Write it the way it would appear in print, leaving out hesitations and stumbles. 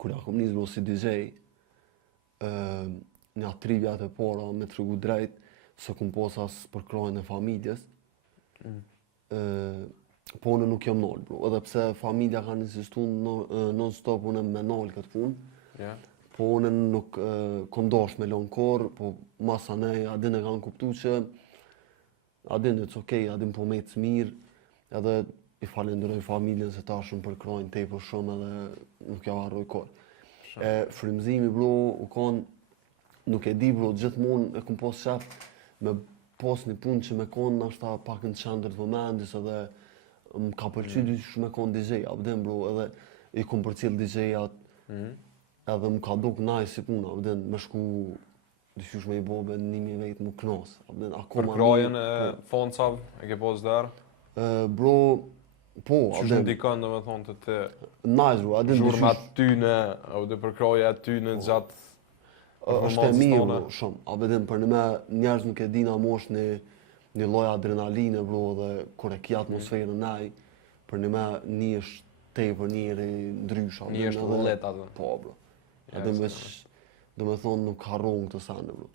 kur ja kom nis bro si DJ, nga 3 vjet e para me tregu drejt, se kom pas as për krajën e familjes. Punë nuk jam nol, bro. Edhe pse familja kanë insistuar non-stop unë me nol këtë punë. Po unë nuk kom dash me lën korr, po masa ne adin e kanë kuptuar që adin it's okay, adin po me të mirë, edhe i falenderoj familjen se tashun për krajën tepër shumë edhe nuk ja harroj kurrë. Frymëzimi bro u kon, nuk e di bro, gjithmonë e kom pas shef me pas një punë që me kon nashta pak në qendër të vëmendjes edhe më ka pëlqyer dyshim me kon DJ, abden bro, edhe i kom përcjell DJ-at. Edhe më ka duk nice si puna, abden me shku dyshysh me i bobe në 1000 vejt më knas. Për krajën e Foncav e ke pas der? Bro, po, që ndikon do me thonë të te nice bro, adin zhurmat tyne, edhe për kraja tyne gjatë është e mirë bro, shumë. Abedin për në me njerëz nuk e dina mosh një lloj adrenaline bro, dhe kur e ki atmosferën naj, për në me një është tepër njëri ndrysha. Një është rullet atë. Po bro. Edhe do me thonë nuk harron këtë sande bro.